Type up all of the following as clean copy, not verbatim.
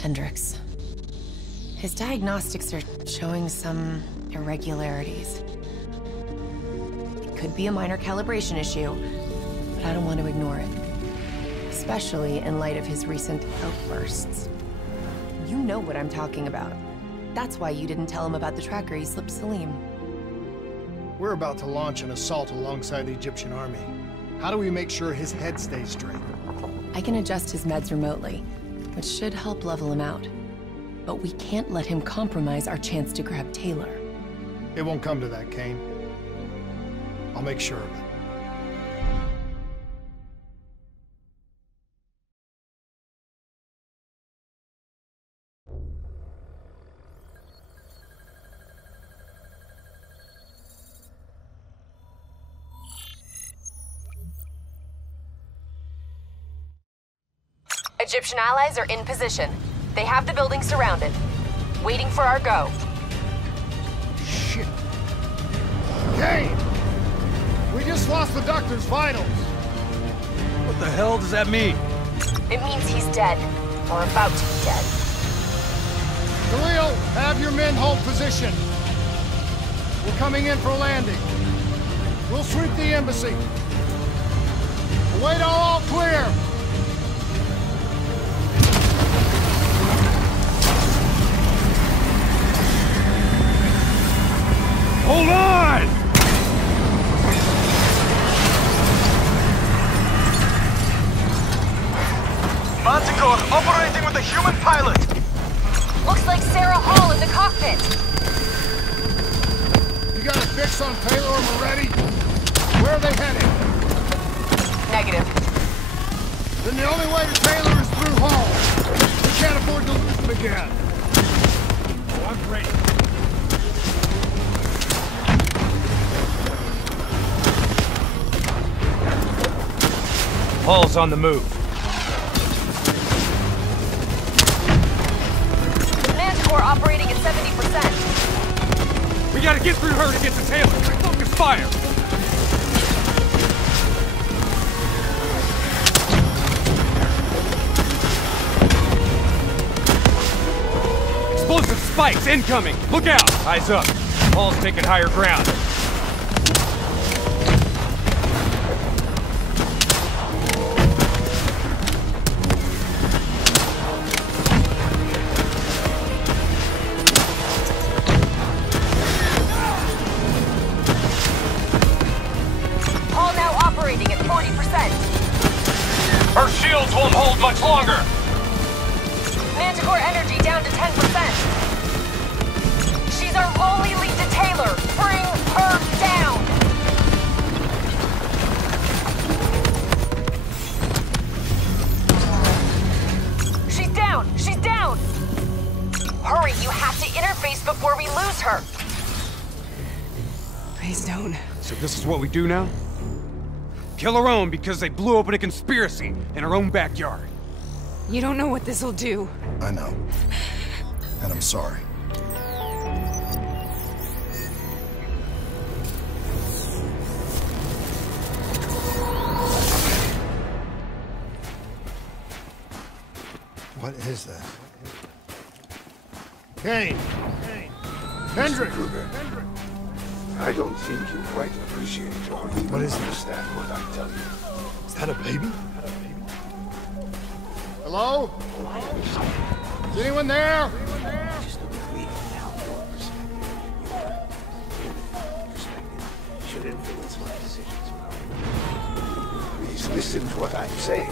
Hendricks. His diagnostics are showing some irregularities. It could be a minor calibration issue, but I don't want to ignore it. Especially in light of his recent outbursts. You know what I'm talking about. That's why you didn't tell him about the tracker he slipped Salim. We're about to launch an assault alongside the Egyptian army. How do we make sure his head stays straight? I can adjust his meds remotely, which should help level him out. But we can't let him compromise our chance to grab Taylor. It won't come to that, Kane. I'll make sure of it. Egyptian allies are in position. They have the building surrounded. Waiting for our go. Shit. Kane! We just lost the doctor's vitals. What the hell does that mean? It means he's dead. Or about to be dead. Khalil, have your men hold position. We're coming in for a landing. We'll sweep the embassy. Await all clear. Hold on! Manticore operating with a human pilot. Looks like Sarah Hall in the cockpit. You got a fix on Taylor and Moretti? Where are they heading? Negative. Then the only way to Taylor is through Hall. We can't afford to lose them again. Oh, I'm ready. Hall's on the move. Manticore operating at 70%. We gotta get through her to get to Taylor. Focus fire! Explosive spikes incoming! Look out! Eyes up. Hall's taking higher ground. Her shields won't hold much longer! Manticore energy down to 10%. She's our only lead to Taylor. Bring her down! She's down! She's down! Hurry, you have to interface before we lose her. Please don't. So this is what we do now? Kill our own because they blew open a conspiracy in our own backyard. You don't know what this'll do. I know. And I'm sorry. What is that? Kane! Hendricks! I don't think you quite appreciate or What is it? understand what I'm telling you. Is that a baby? Hello? Is anyone there? Just look at me now, your perspective should influence my decisions. Please listen to what I'm saying.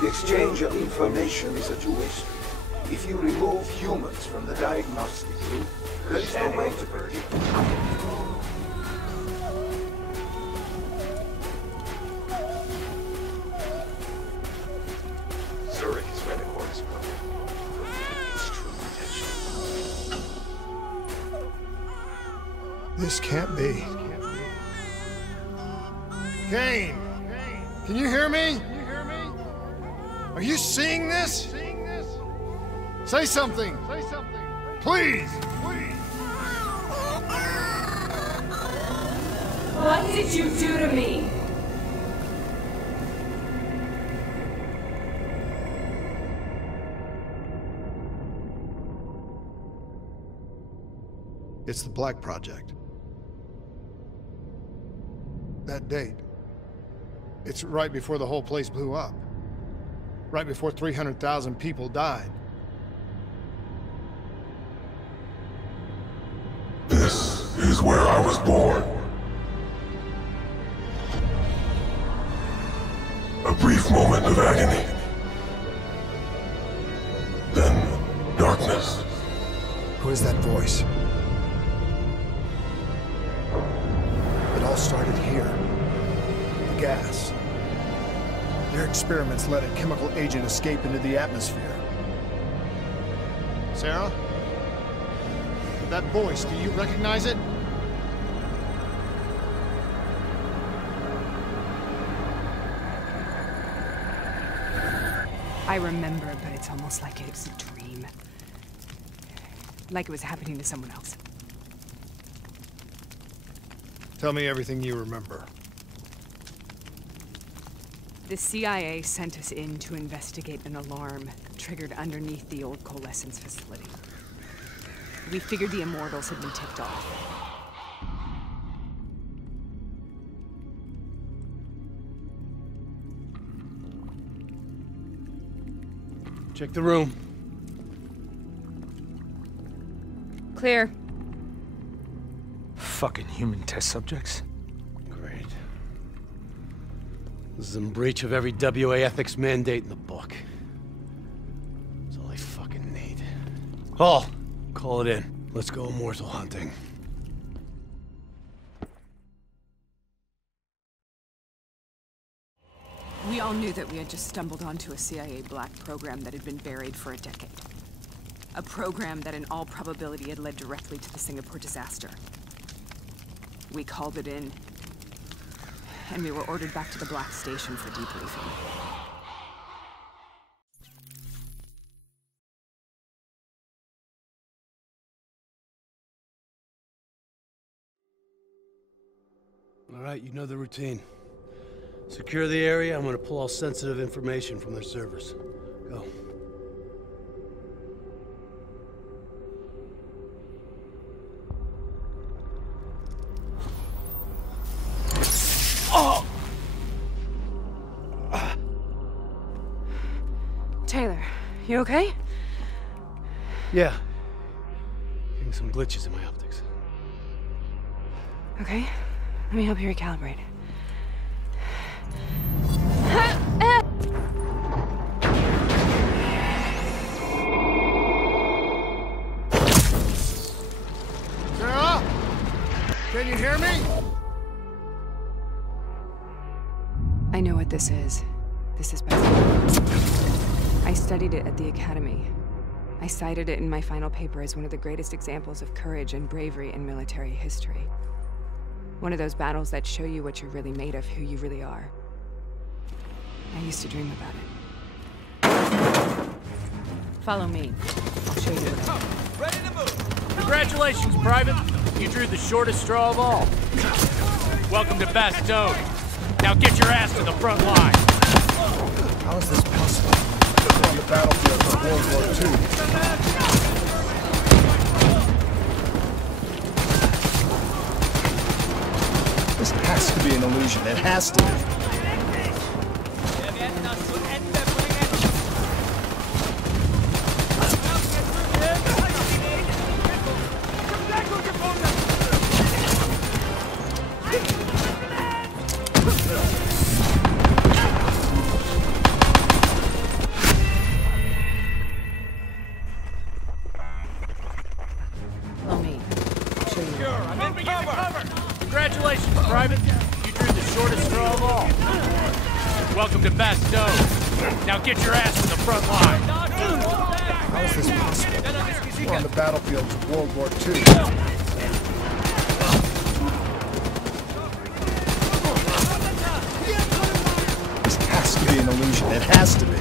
The exchange of information is a two-way street. If you remove humans from the diagnostic group, there is no way to predict. Zurich is where the core is broken. It's true potential. This can't be. Kane! Can you hear me? Are you seeing this? Say something! Please! What did you do to me? It's the Black Project. That date. It's right before the whole place blew up. Right before 300,000 people died. This is where I was born. A brief moment of agony. Then, darkness. Who is that voice? It all started here. The gas. Their experiments let a chemical agent escape into the atmosphere. Sarah? That voice, do you recognize it? I remember, but it's almost like it was a dream. Like it was happening to someone else. Tell me everything you remember. The CIA sent us in to investigate an alarm triggered underneath the old coalescence facility. We figured the Immortals had been tipped off. Check the room. Clear. Fucking human test subjects. Great. This is in breach of every WA ethics mandate in the book. That's all I fucking need. Hall, call it in. Let's go immortal hunting. We all knew that we had just stumbled onto a CIA black program that had been buried for a decade. A program that in all probability had led directly to the Singapore disaster. We called it in, and we were ordered back to the Black Station for debriefing. All right, you know the routine. Secure the area. I'm gonna pull all sensitive information from their servers. Go. Taylor, you okay? Yeah. Getting some glitches in my optics. Okay, let me help you recalibrate. Sarah? Can you hear me? I know what this is. This is best. I studied it at the Academy. I cited it in my final paper as one of the greatest examples of courage and bravery in military history. One of those battles that show you what you're really made of, who you really are. I used to dream about it. Follow me. I'll show you what Ready to move. Congratulations, Private. You drew the shortest straw of all. Welcome to Bastogne. Now get your ass to the front line. How is this possible? We're on the battlefield of World War II. This has to be an illusion. It has to be. Follow me. I'll show you. I'm in cover. Congratulations, Private. You drew the shortest straw of all. Welcome to Bastogne. Now get your ass to the front line. How is this possible? We're on the battlefield of World War II. This has to be an illusion. It has to be.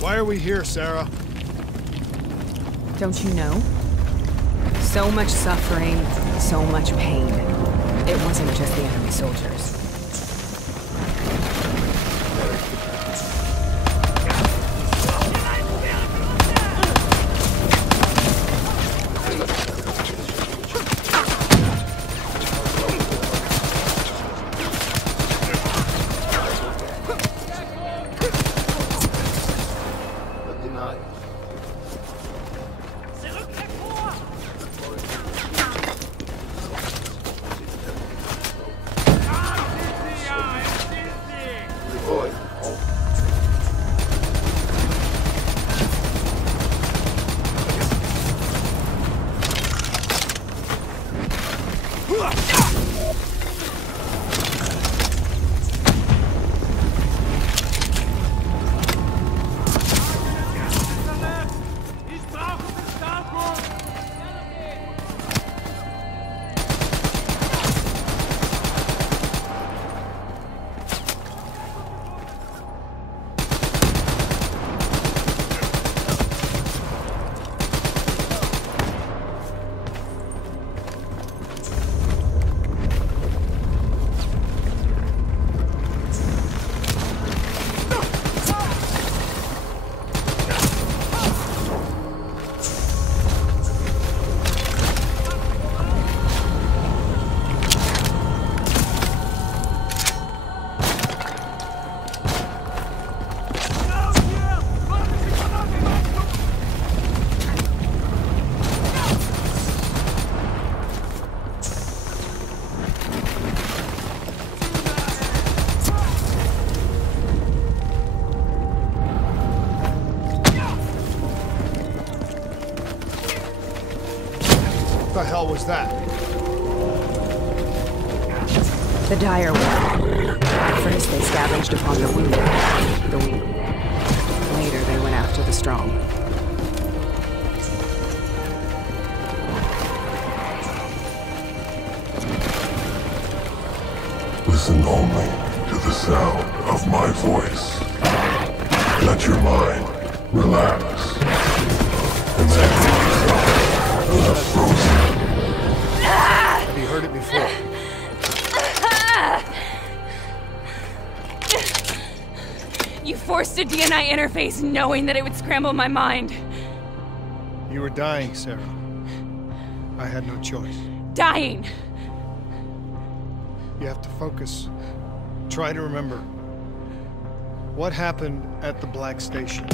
Why are we here, Sarah? Don't you know? So much suffering, so much pain. It wasn't just the enemy soldiers. What the hell was that? The dire one. At first they scavenged upon the wounded, the weak. Later they went after the strong. Listen only to the sound of my voice. Let your mind relax. Imagine yourself in a frozen. Have you heard it before? You forced a DNI interface knowing that it would scramble my mind. You were dying, Sarah. I had no choice. Dying! You have to focus. Try to remember. What happened at the Black Station?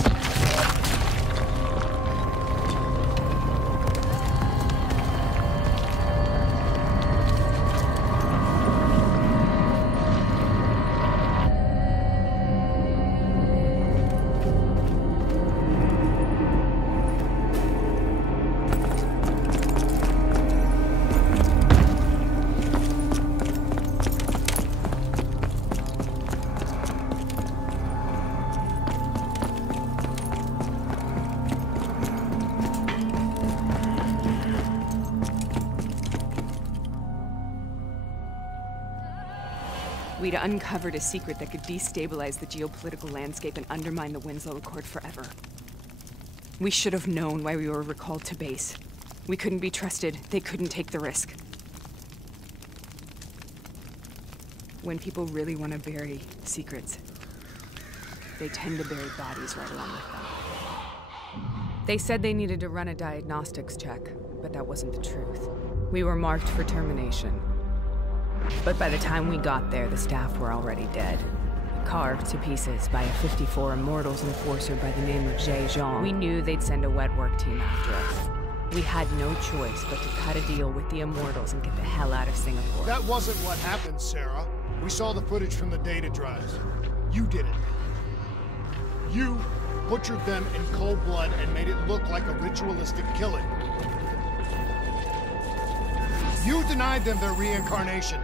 We'd uncovered a secret that could destabilize the geopolitical landscape and undermine the Winslow Accord forever. We should have known why we were recalled to base. We couldn't be trusted. They couldn't take the risk. When people really want to bury secrets, they tend to bury bodies right along with them. They said they needed to run a diagnostics check, but that wasn't the truth. We were marked for termination. But by the time we got there, the staff were already dead. Carved to pieces by a 54 Immortals enforcer by the name of Jay Zhang. We knew they'd send a wet work team after us. We had no choice but to cut a deal with the Immortals and get the hell out of Singapore. That wasn't what happened, Sarah. We saw the footage from the data drives. You did it. You butchered them in cold blood and made it look like a ritualistic killing. You denied them their reincarnation.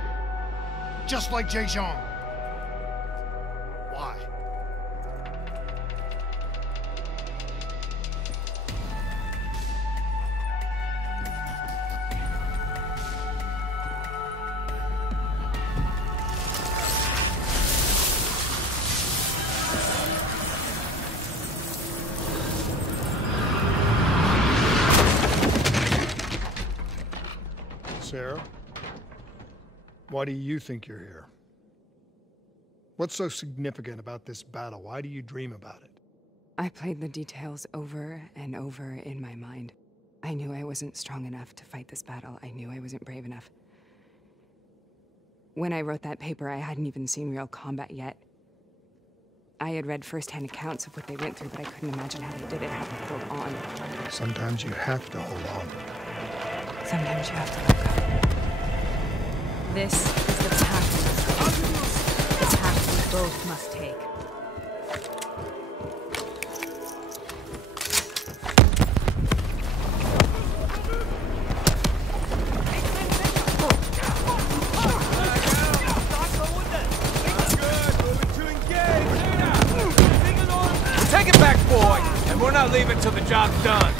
Just like Jay Zhang. Why? Why do you think you're here? What's so significant about this battle? Why do you dream about it? I played the details over and over in my mind. I knew I wasn't strong enough to fight this battle. I knew I wasn't brave enough. When I wrote that paper, I hadn't even seen real combat yet. I had read first-hand accounts of what they went through, but I couldn't imagine how they did it, how they held on. Sometimes you have to hold on. Sometimes you have to let go. This is the path we must take. The path we both must take. Take it back, boy! And we're not leaving till the job's done.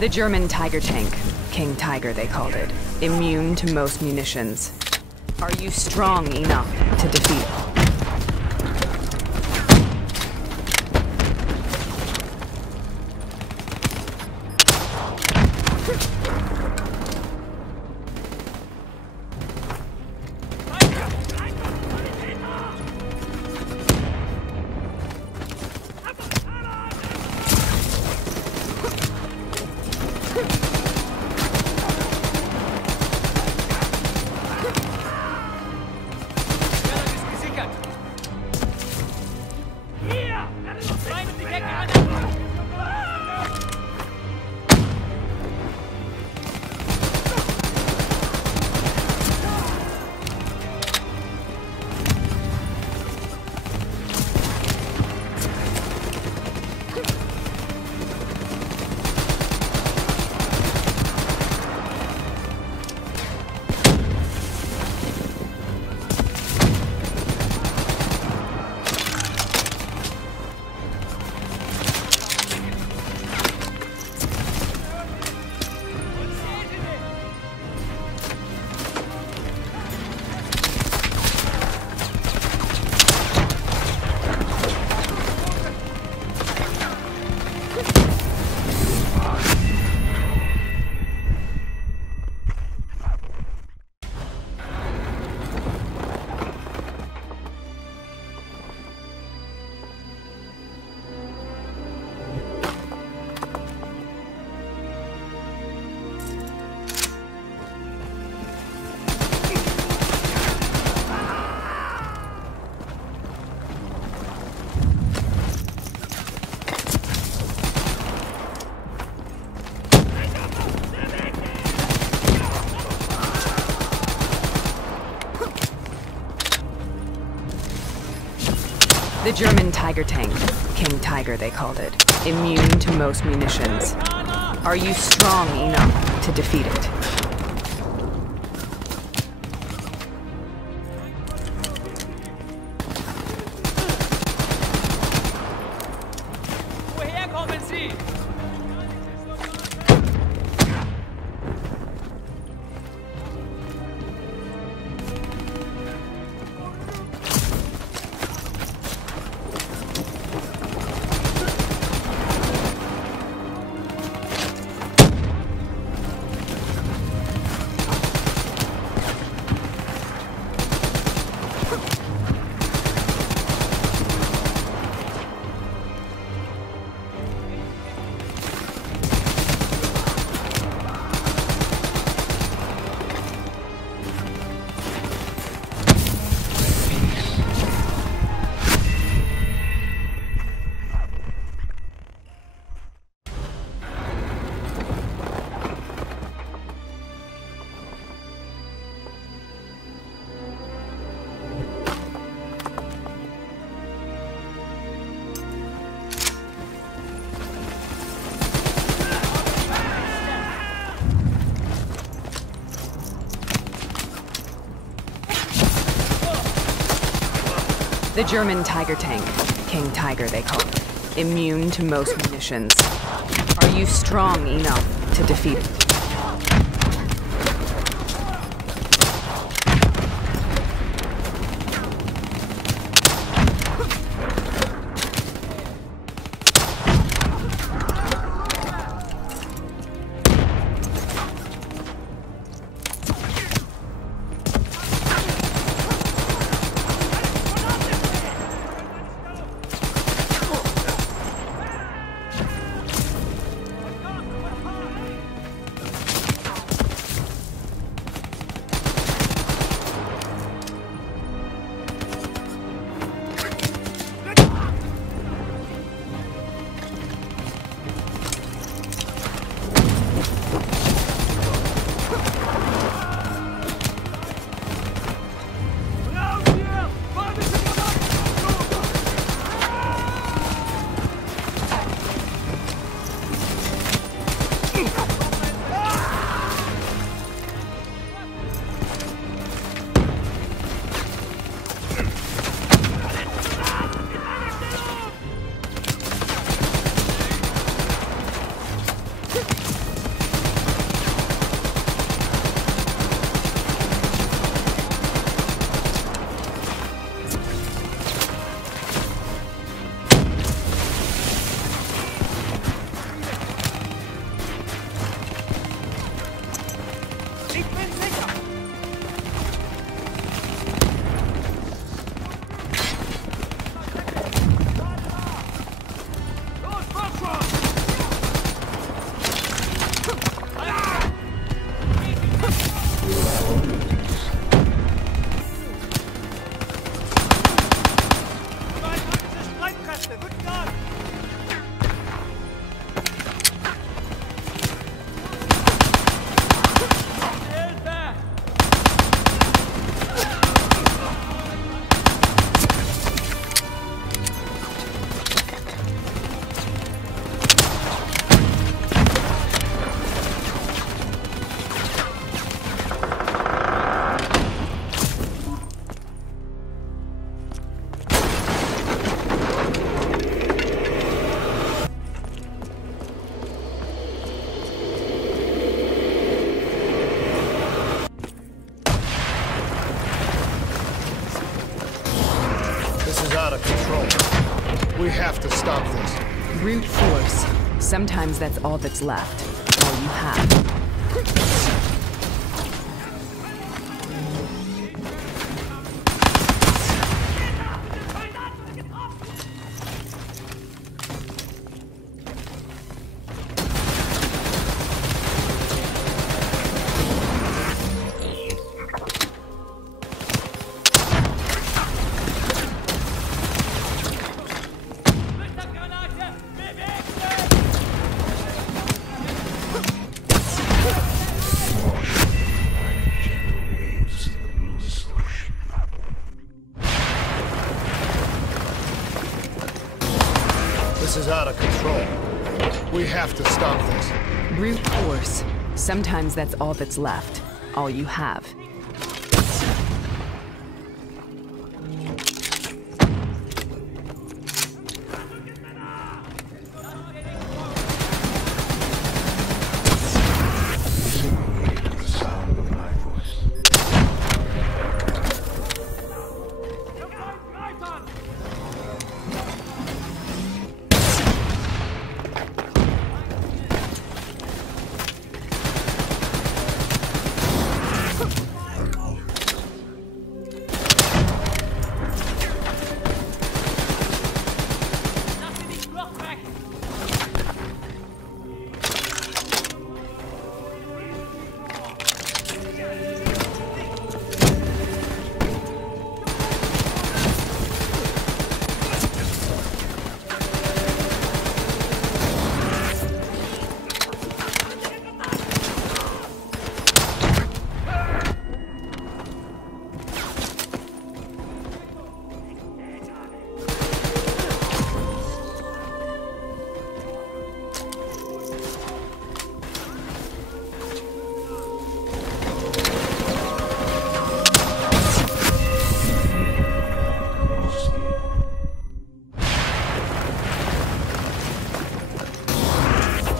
The German Tiger tank. King Tiger, they called it. Immune to most munitions. Are you strong enough to defeat it? German Tiger tank. King Tiger, they called it. Immune to most munitions. Are you strong enough to defeat it? The German Tiger tank. King Tiger, they call it. Immune to most munitions. Are you strong enough to defeat it? We have to stop this. Brute force. Sometimes that's all that's left. All you have. We have to stop this. Brute force. Sometimes that's all that's left. All you have.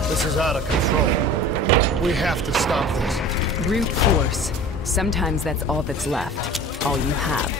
This is out of control. We have to stop this. Brute force. Sometimes that's all that's left. All you have.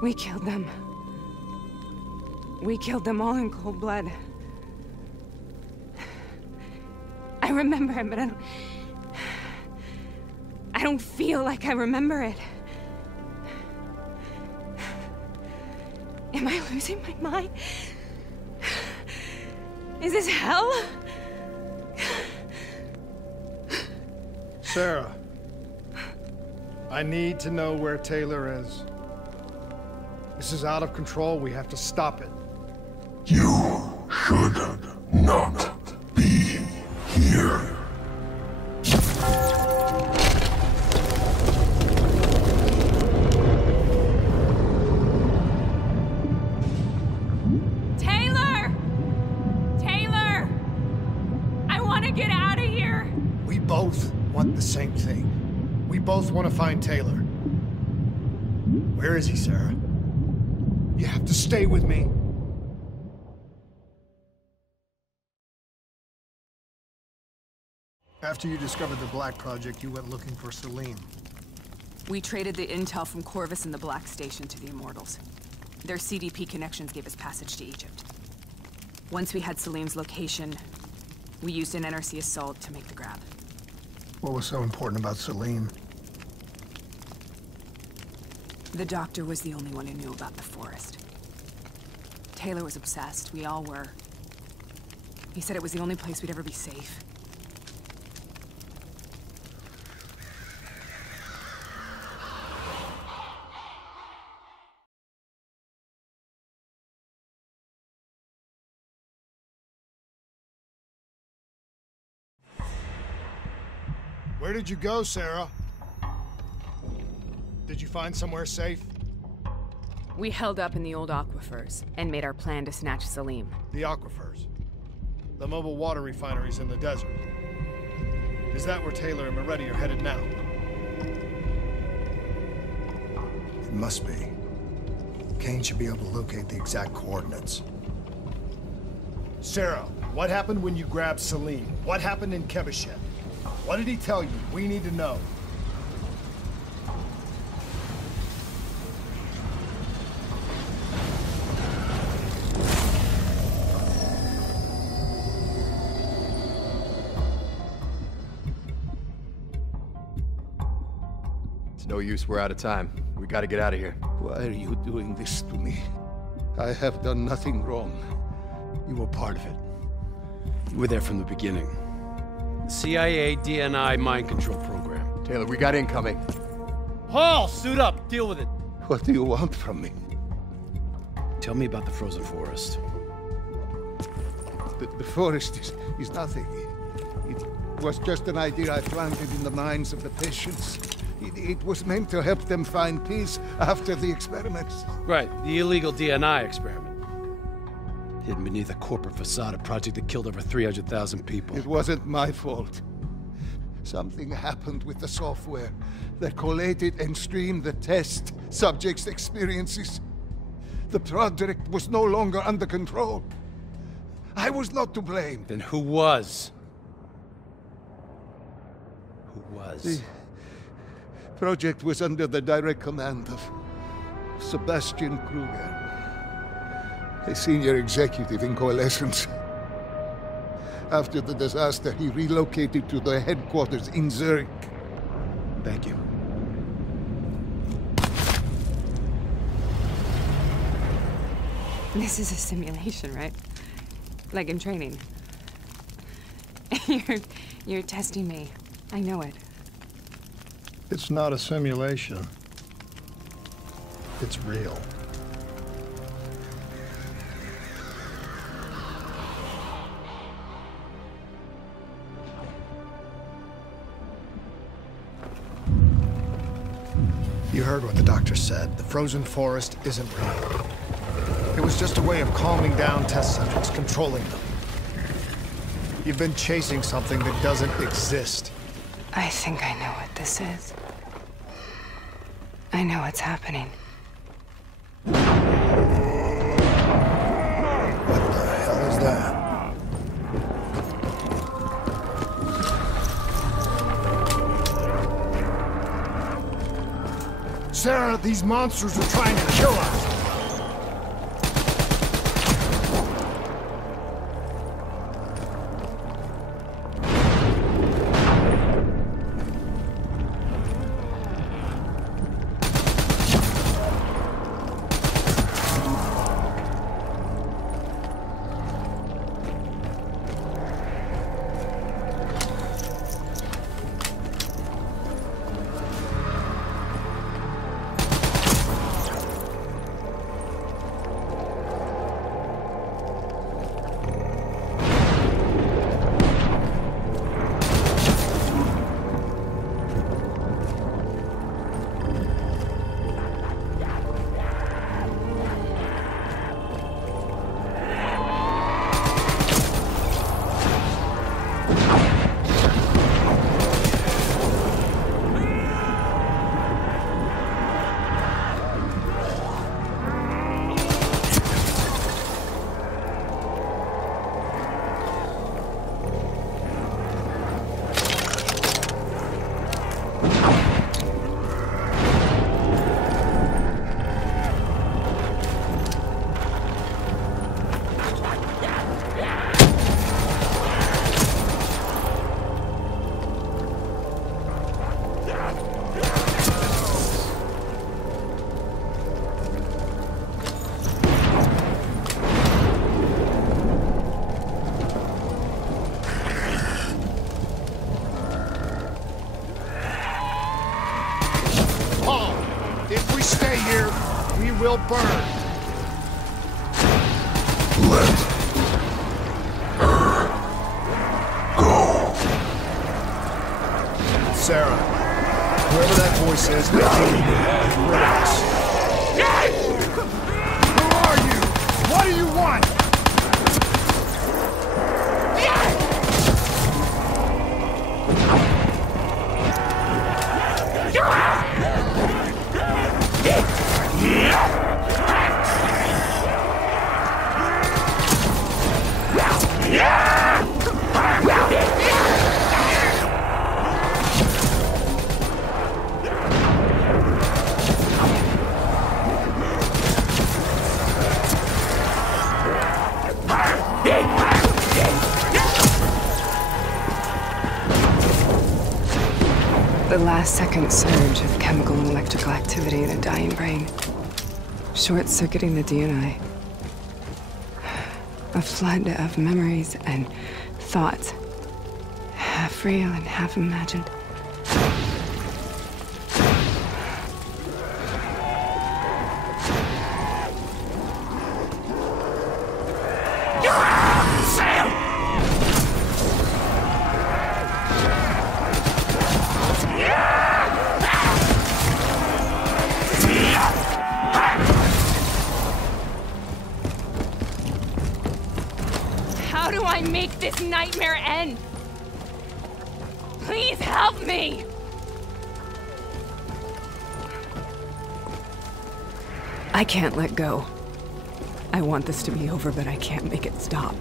We killed them. We killed them all in cold blood. I remember it, but I don't feel like I remember it. Am I losing my mind? Is this hell? Sarah, I need to know where Taylor is. This is out of control. We have to stop it. You should not be here. Taylor! Taylor! I want to get out of here! We both want the same thing. We both want to find Taylor. Where is he, Sarah? You have to stay with me. After you discovered the Black Project, you went looking for Celine. We traded the intel from Corvus and the Black Station to the Immortals. Their CDP connections gave us passage to Egypt. Once we had Celine's location, we used an NRC assault to make the grab. What was so important about Celine? The doctor was the only one who knew about the forest. Taylor was obsessed. We all were. He said it was the only place we'd ever be safe. Where did you go, Sarah? Did you find somewhere safe? We held up in the old aquifers and made our plan to snatch Salim. The aquifers. The mobile water refineries in the desert. Is that where Taylor and Moretti are headed now? It must be. Kane should be able to locate the exact coordinates. Sarah, what happened when you grabbed Salim? What happened in Kevashet? What did he tell you? We need to know. It's no use, we're out of time. We gotta get out of here. Why are you doing this to me? I have done nothing wrong. You were part of it. You were there from the beginning. The CIA DNI mind control program. Taylor, we got incoming. Paul, suit up. Deal with it. What do you want from me? Tell me about the frozen forest. The forest is nothing. It was just an idea I planted in the minds of the patients. It was meant to help them find peace after the experiments. Right, the illegal DNI experiment. Hidden beneath a corporate facade, a project that killed over 300,000 people. It wasn't my fault. Something happened with the software that collated and streamed the test subjects' experiences. The project was no longer under control. I was not to blame. Then who was? Who was? The project was under the direct command of Sebastian Kruger, a senior executive in Coalescence. After the disaster, he relocated to the headquarters in Zurich. Thank you. This is a simulation, right? Like in training. You're testing me. I know it. It's not a simulation. It's real. You heard what the doctor said. The frozen forest isn't real. It was just a way of calming down test subjects, controlling them. You've been chasing something that doesn't exist. I think I know what this is. I know what's happening. What the hell is that? Sarah, these monsters are trying to kill us! Will burn. Let her go. Sarah. Whoever that voice is, I think he Who are you? What do you want? The last-second surge of chemical and electrical activity in a dying brain. Short-circuiting the DNA. A flood of memories and thoughts. Half real and half imagined. How do I make this nightmare end? Please help me! I can't let go. I want this to be over, but I can't make it stop.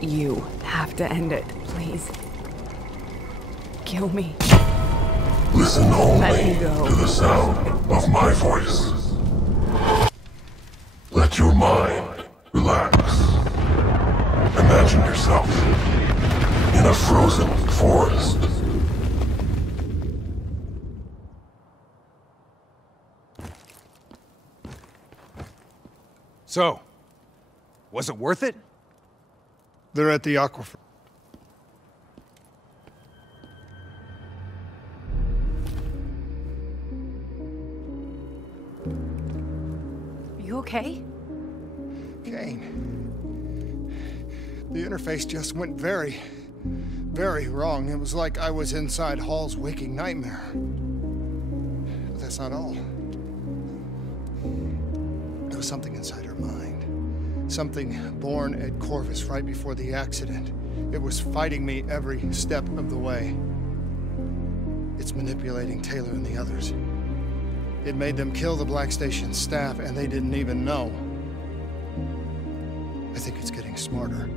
You have to end it, please. Kill me. Listen Let me only go. to the sound of my voice. Let your mind relax. Imagine yourself in a frozen forest. So, was it worth it? They're at the aquifer. You okay? Kane. The interface just went very, very wrong. It was like I was inside Hall's waking nightmare. But that's not all. There was something inside her mind. Something born at Corvus right before the accident. It was fighting me every step of the way. It's manipulating Taylor and the others. It made them kill the Black Station staff, and they didn't even know. I think it's getting smarter.